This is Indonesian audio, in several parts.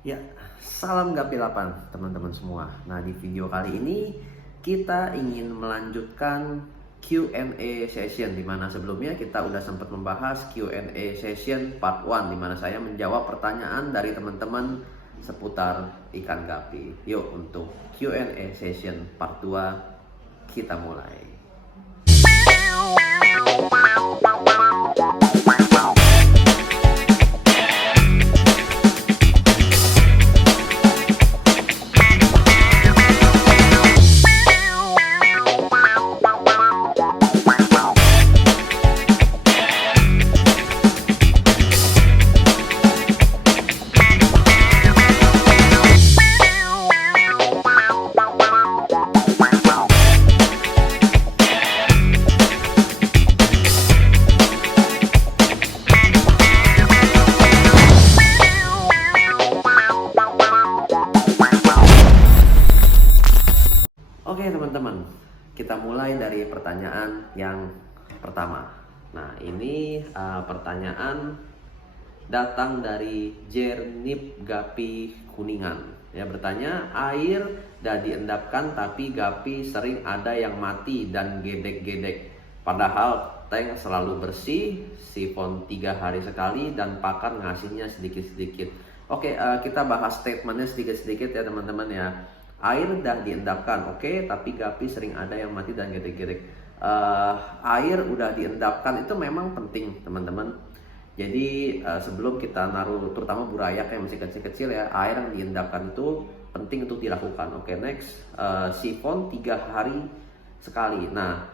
Ya, salam Gapilapan teman-teman semua. Nah, di video kali ini kita ingin melanjutkan Q&A session, di mana sebelumnya kita udah sempat membahas Q&A session part 1, di mana saya menjawab pertanyaan dari teman-teman seputar ikan gapi. Yuk, untuk Q&A session part 2 kita mulai. Oke teman-teman, kita mulai dari pertanyaan yang pertama. Nah, ini pertanyaan datang dari Jernip Gapi Kuningan. Ya, bertanya, air dah diendapkan tapi gapi sering ada yang mati dan gedek-gedek. Padahal tank selalu bersih, sifon 3 hari sekali dan pakan ngasihnya sedikit-sedikit. Oke, kita bahas statementnya sedikit-sedikit ya teman-teman ya. Air udah diendapkan, oke, tapi gapi sering ada yang mati dan gedek-gedek. Air udah diendapkan itu memang penting teman-teman. Jadi sebelum kita naruh, terutama burayak yang masih kecil-kecil ya, air yang diendapkan itu penting untuk dilakukan. Oke, next, sifon 3 hari sekali. Nah,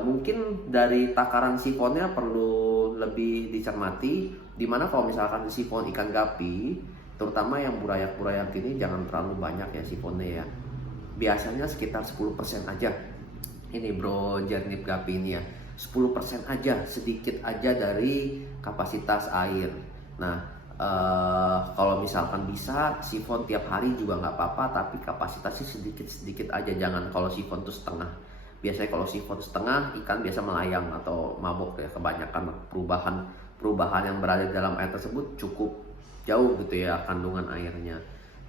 mungkin dari takaran sifonnya perlu lebih dicermati, dimana kalau misalkan sifon ikan gapi, terutama yang burayak-burayak ini jangan terlalu banyak ya sifonnya ya. Biasanya sekitar 10% aja. Ini bro Jernip Gapi ini ya. 10% aja, sedikit aja dari kapasitas air. Nah, kalau misalkan bisa sifon tiap hari juga nggak apa-apa, tapi kapasitasnya sedikit-sedikit aja. Jangan kalau sifon tuh setengah. Biasanya kalau sifon setengah, ikan biasa melayang atau mabok ya. Kebanyakan perubahan yang berada dalam air tersebut cukup jauh gitu ya kandungan airnya.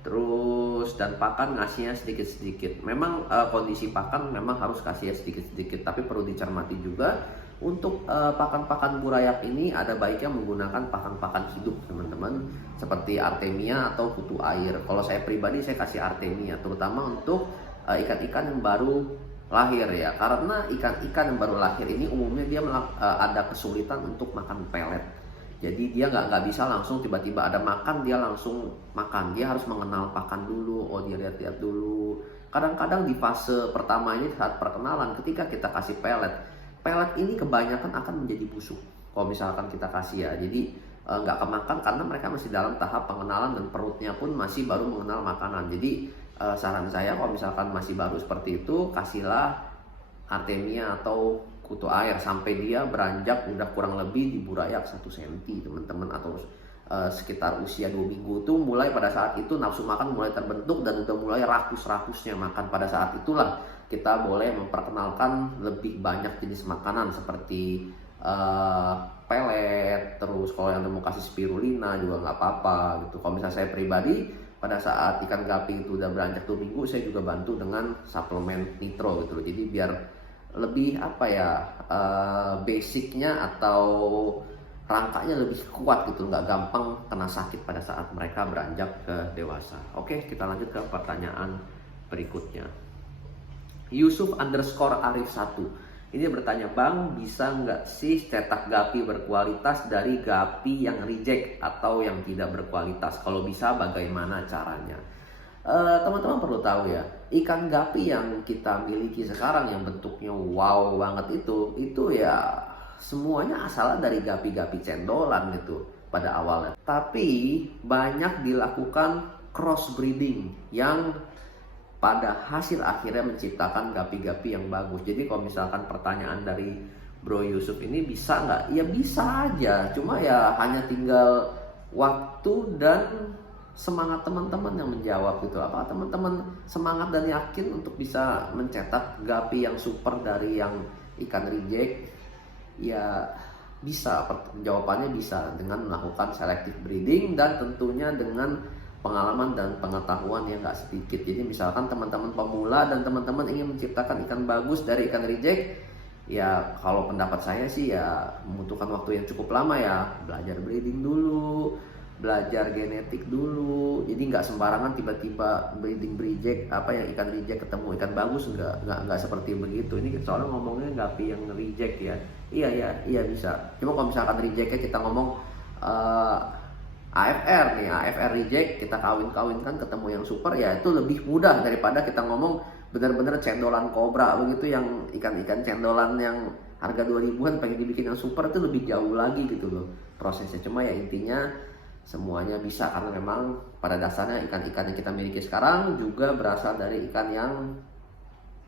Terus dan pakan ngasihnya sedikit-sedikit. Memang kondisi pakan memang harus kasih sedikit-sedikit, tapi perlu dicermati juga untuk pakan-pakan burayak ini ada baiknya menggunakan pakan-pakan hidup teman-teman, seperti artemia atau kutu air. Kalau saya pribadi saya kasih artemia, terutama untuk ikan-ikan yang baru lahir ya, karena ikan-ikan yang baru lahir ini umumnya dia ada kesulitan untuk makan pelet. Jadi dia nggak bisa langsung tiba-tiba ada makan dia langsung makan. Dia harus mengenal pakan dulu. Oh, dia lihat-lihat dulu. Kadang-kadang di fase pertama ini saat perkenalan, ketika kita kasih pelet ini kebanyakan akan menjadi busuk kalau misalkan kita kasih ya. Jadi nggak kemakan karena mereka masih dalam tahap pengenalan dan perutnya pun masih baru mengenal makanan. Jadi saran saya kalau misalkan masih baru seperti itu, kasihlah artemia atau kutu air sampai dia beranjak udah kurang lebih di burayak 1 cm teman-teman, atau sekitar usia 2 minggu tuh mulai pada saat itu nafsu makan mulai terbentuk dan udah mulai rakus-rakusnya makan. Pada saat itulah kita boleh memperkenalkan lebih banyak jenis makanan seperti pelet. Terus kalau yang mau kasih spirulina juga nggak apa-apa gitu. Kalau misalnya saya pribadi pada saat ikan gapi itu udah beranjak 2 minggu, saya juga bantu dengan suplemen nitro gitu loh. Jadi biar lebih apa ya, basicnya atau rangkanya lebih kuat gitu, nggak gampang kena sakit pada saat mereka beranjak ke dewasa. Oke, kita lanjut ke pertanyaan berikutnya. Yusuf underscore Arif 1 ini bertanya, Bang, bisa nggak sih cetak gapi berkualitas dari gapi yang reject atau yang tidak berkualitas? Kalau bisa bagaimana caranya? Teman-teman perlu tahu ya, ikan gapi yang kita miliki sekarang yang bentuknya wow banget itu ya semuanya asalnya dari gapi-gapi cendolan gitu pada awalnya. Tapi banyak dilakukan cross breeding yang pada hasil akhirnya menciptakan gapi-gapi yang bagus. Jadi kalau misalkan pertanyaan dari Bro Yusuf ini bisa nggak? Ya bisa aja, cuma ya hanya tinggal waktu dan semangat teman-teman yang menjawab gitu. Apa teman-teman semangat dan yakin untuk bisa mencetak gapi yang super dari yang ikan reject? Ya bisa, jawabannya bisa dengan melakukan selective breeding dan tentunya dengan pengalaman dan pengetahuan yang nggak sedikit. Jadi misalkan teman-teman pemula dan teman-teman ingin menciptakan ikan bagus dari ikan reject, ya kalau pendapat saya sih ya membutuhkan waktu yang cukup lama ya. Belajar breeding dulu, belajar genetik dulu. Jadi nggak sembarangan tiba-tiba breeding reject ikan reject ketemu ikan bagus, nggak seperti begitu. Ini soalnya ngomongnya gapi yang reject ya. Iya bisa. Cuma kalau misalkan rejectnya kita ngomong AFR nih, AFR reject, kita kawin-kawinkan ketemu yang super, ya itu lebih mudah daripada kita ngomong bener-bener cendolan kobra begitu, yang ikan-ikan cendolan yang harga 2000-an pengen dibikin yang super, itu lebih jauh lagi gitu loh prosesnya. Cuma ya intinya semuanya bisa, karena memang pada dasarnya ikan-ikan yang kita miliki sekarang juga berasal dari ikan yang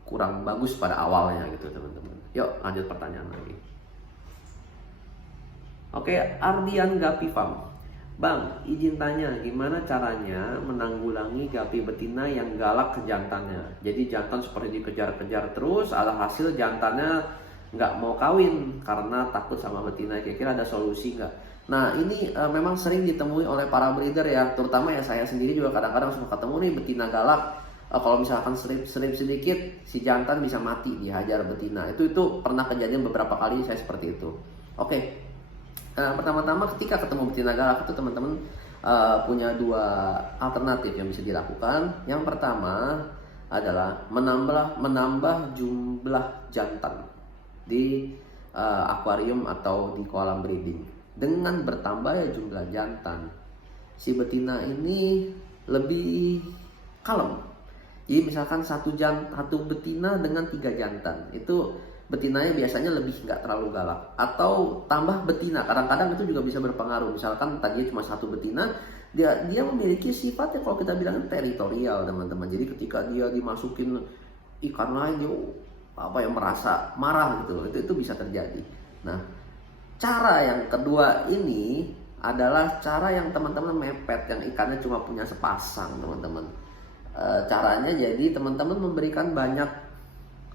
kurang bagus pada awalnya gitu teman-teman. Yuk lanjut pertanyaan lagi. Oke, Ardian Gapi Farm. Bang, izin tanya, gimana caranya menanggulangi gapi betina yang galak ke jantannya? Jadi jantan seperti dikejar-kejar terus, alhasil jantannya nggak mau kawin karena takut sama betina. Kira-kira ada solusi nggak? Nah ini memang sering ditemui oleh para breeder ya, terutama ya saya sendiri juga kadang-kadang suka ketemu nih betina galak. Kalau misalkan selip sedikit, si jantan bisa mati dihajar betina. Itu pernah kejadian beberapa kali saya seperti itu. Oke. Pertama-tama ketika ketemu betina galak itu teman-teman punya dua alternatif yang bisa dilakukan. Yang pertama adalah menambah jumlah jantan di akuarium atau di kolam breeding. Dengan bertambahnya jumlah jantan, si betina ini lebih kalem. Jadi misalkan satu betina dengan 3 jantan, itu betinanya biasanya lebih nggak terlalu galak. Atau tambah betina, kadang-kadang itu juga bisa berpengaruh. Misalkan tadinya cuma 1 betina, dia memiliki sifatnya kalau kita bilang teritorial teman-teman. Jadi ketika dia dimasukin ikan lain, dia merasa marah gitu. Itu bisa terjadi. Nah, cara yang kedua ini adalah cara yang teman-teman mepet, yang ikannya cuma punya sepasang teman-teman. Caranya jadi teman-teman memberikan banyak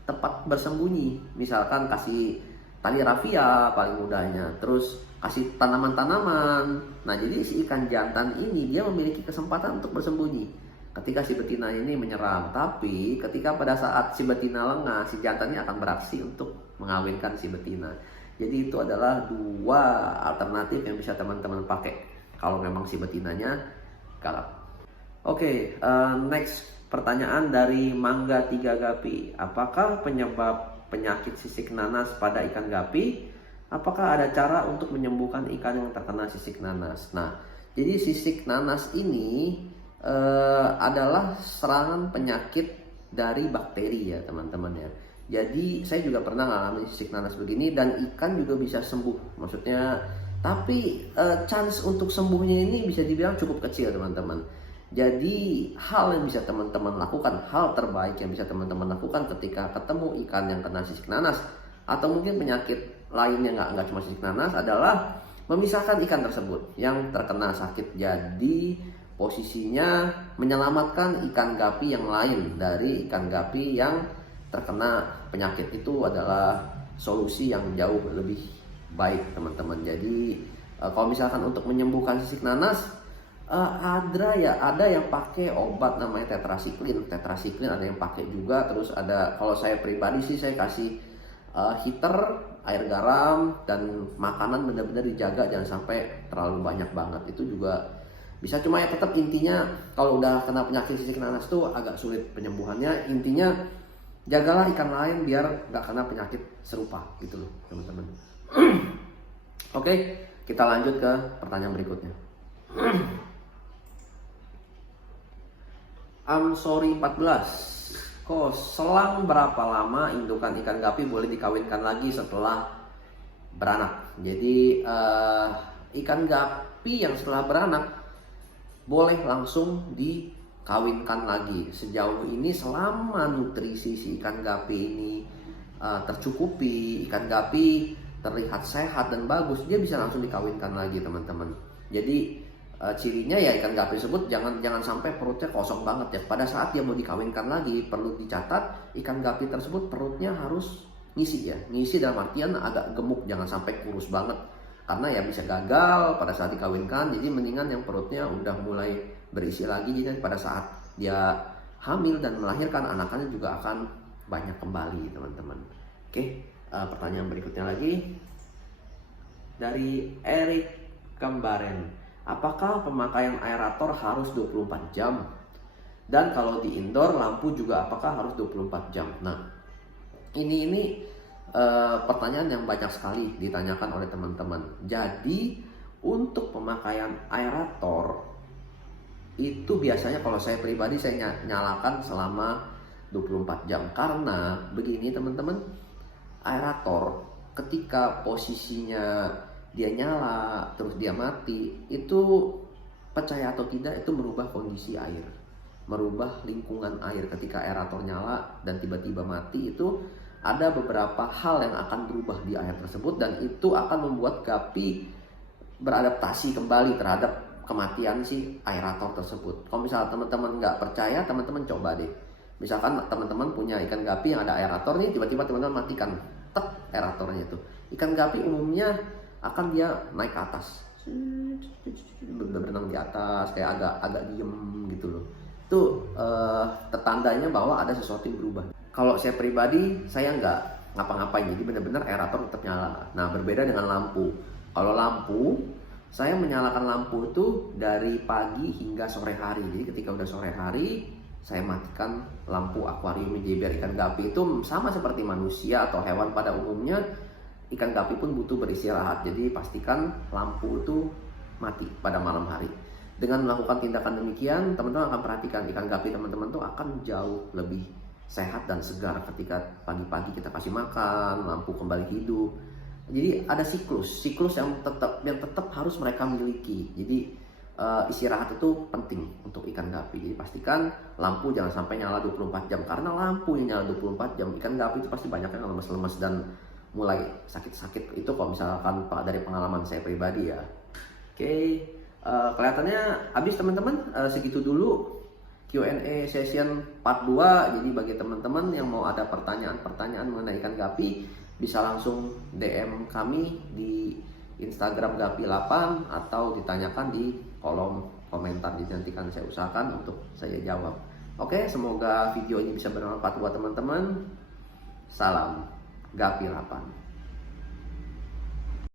tempat bersembunyi, misalkan kasih tali rafia paling mudahnya, terus kasih tanaman-tanaman. Nah jadi si ikan jantan ini dia memiliki kesempatan untuk bersembunyi ketika si betina ini menyerang. Tapi ketika pada saat si betina lengah, si jantannya akan beraksi untuk mengawinkan si betina. Jadi itu adalah 2 alternatif yang bisa teman-teman pakai kalau memang si betinanya galak. Oke, next pertanyaan dari Mangga 3 Gapi. Apakah penyebab penyakit sisik nanas pada ikan gapi? Apakah ada cara untuk menyembuhkan ikan yang terkena sisik nanas? Nah, jadi sisik nanas ini adalah serangan penyakit dari bakteri ya teman-teman ya. Jadi saya juga pernah mengalami sisik nanas begini dan ikan juga bisa sembuh. Maksudnya, tapi chance untuk sembuhnya ini bisa dibilang cukup kecil teman-teman. Jadi hal yang bisa teman-teman lakukan, hal terbaik yang bisa teman-teman lakukan ketika ketemu ikan yang kena sisik nanas atau mungkin penyakit lainnya, nggak cuma sisik nanas, adalah memisahkan ikan tersebut yang terkena sakit. Jadi posisinya menyelamatkan ikan gapi yang lain dari ikan gapi yang terkena penyakit. Itu adalah solusi yang jauh lebih baik teman-teman. Jadi kalau misalkan untuk menyembuhkan sisik nanas, ada yang pakai obat namanya tetrasiklin ada yang pakai juga. Terus ada, kalau saya pribadi sih saya kasih heater, air garam, dan makanan benar-benar dijaga jangan sampai terlalu banyak banget. Itu juga bisa, cuma ya tetap intinya kalau udah kena penyakit sisik nanas tuh agak sulit penyembuhannya. Intinya jagalah ikan lain biar nggak kena penyakit serupa gitu loh teman-teman. Oke, kita lanjut ke pertanyaan berikutnya. Sorry 14. Selang berapa lama indukan ikan gapi boleh dikawinkan lagi setelah beranak? Jadi ikan gapi yang setelah beranak boleh langsung dikawinkan lagi. Sejauh ini selama nutrisi si ikan gapi ini tercukupi, ikan gapi terlihat sehat dan bagus, dia bisa langsung dikawinkan lagi teman-teman. Jadi cirinya ya ikan gapi tersebut jangan sampai perutnya kosong banget ya. Pada saat dia mau dikawinkan lagi, perlu dicatat ikan gapi tersebut perutnya harus ngisi ya. Ngisi dalam artian agak gemuk, jangan sampai kurus banget. karena ya bisa gagal pada saat dikawinkan. Jadi mendingan yang perutnya udah mulai berisi lagi, jadi pada saat dia hamil dan melahirkan, anakannya juga akan banyak kembali teman-teman. Oke, pertanyaan berikutnya lagi dari Eric Kembaren. Apakah pemakaian aerator harus 24 jam? Dan kalau di indoor lampu juga apakah harus 24 jam? Nah, ini pertanyaan yang banyak sekali ditanyakan oleh teman-teman. Jadi untuk pemakaian aerator itu biasanya kalau saya pribadi saya nyalakan selama 24 jam. Karena begini teman-teman, aerator ketika posisinya dia nyala terus dia mati, itu percaya atau tidak itu merubah kondisi air, merubah lingkungan air. Ketika aerator nyala dan tiba-tiba mati, itu ada beberapa hal yang akan berubah di air tersebut, dan itu akan membuat Guppy beradaptasi kembali terhadap kematian si aerator tersebut. Kalau misalnya teman-teman nggak percaya, teman-teman coba deh. Misalkan teman-teman punya ikan Guppy yang ada aerator nih, tiba-tiba teman-teman matikan, tek, aeratornya itu. Ikan Guppy umumnya akan dia naik ke atas, berenang di atas, kayak agak diem gitu loh. Itu tandanya bahwa ada sesuatu yang berubah. Kalau saya pribadi, saya nggak ngapa-ngapain, jadi benar-benar aerator tetap nyala. Nah, berbeda dengan lampu. Kalau lampu, saya menyalakan lampu itu dari pagi hingga sore hari. Jadi ketika udah sore hari, saya matikan lampu akuarium. Jadi biar ikan Guppy itu sama seperti manusia atau hewan pada umumnya, ikan Guppy pun butuh beristirahat. Jadi pastikan lampu itu mati pada malam hari. Dengan melakukan tindakan demikian, teman-teman akan perhatikan ikan Guppy teman-teman tuh akan jauh lebih sehat dan segar ketika pagi-pagi kita kasih makan, lampu kembali hidup. Jadi ada siklus yang tetap harus mereka miliki. Jadi istirahat itu penting untuk ikan Guppy. Jadi pastikan lampu jangan sampai nyala 24 jam. Karena lampu yang nyala 24 jam, ikan Guppy itu pasti banyak yang lemes-lemes dan mulai sakit-sakit. Itu kalau misalkan dari pengalaman saya pribadi ya. Oke, kelihatannya habis teman-teman. Segitu dulu Q&A session part 2. Jadi bagi teman-teman yang mau ada pertanyaan-pertanyaan mengenai ikan Guppy, bisa langsung DM kami di Instagram Guppy8 atau ditanyakan di kolom komentar. Nanti kan saya usahakan untuk saya jawab. Oke, semoga video ini bisa bermanfaat buat teman-teman. Salam Guppy8.